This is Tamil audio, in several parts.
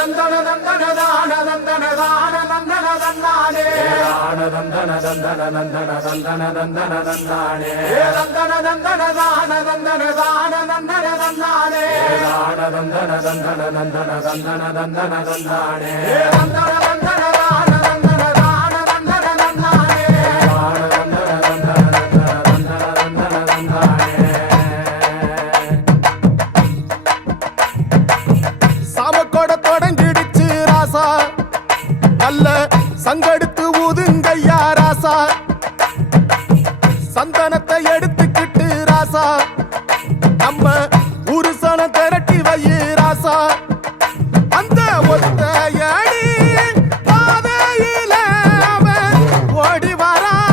தந்தன தந்தன தான தந்தன தான தந்தன தந்தானே தந்தன தந்தன தந்தன தந்தன தந்தன தந்தானே தந்தன தந்தன தான தந்தன தான தந்தன தந்தானே தந்தன தந்தன தந்தன தந்தன தந்தன தந்தானே தந்தன தந்தன தான தந்தன தான தந்தன தந்தானே தந்தன தந்தன தந்தன தந்தன தந்தானே சாமக்கோட தொடங்கிடுச்சு ராசா நல்ல சங்கெடுத்து ஊதுங்கய்யா ராசா சந்தனத்தை எடுத்துக்கிட்டு ராசா நம்ம ஊரு சனம் திரட்டி வையு ராசா அந்த ஒத்தையடி பாதையில அவன் ஓடி வரான்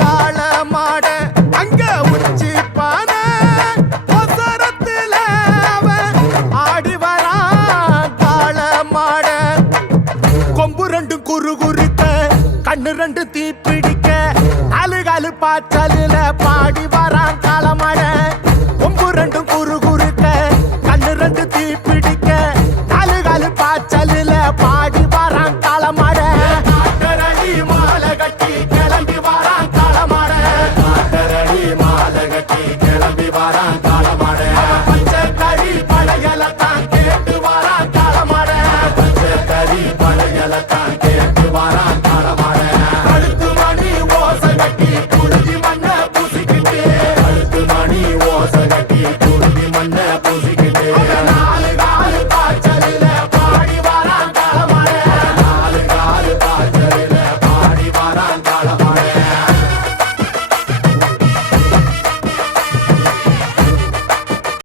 காள மாட அங்க உச்சி பானை ஒசரத்துல அவன் ஆடி வரான் காள மாட கொம்பு ரெண்டு குறு குறுக்க கண்ணு ரெண்டு தீப்பிடிக்க அழுகாலு பாச்சலில பாடி வரான் காளமாட கொம்பு ரெண்டும் குறு குறுக்க கண்ணு ரெண்டு தீப்பிடிக்க அழுகாலு பாச்சலில பாடி வரான் காளமாட காட்டரடி மாலை கட்டி கிளம்பி வரான் காளமாட காட்டரடி மாலை கட்டி கிளம்பி வரான் காளமாட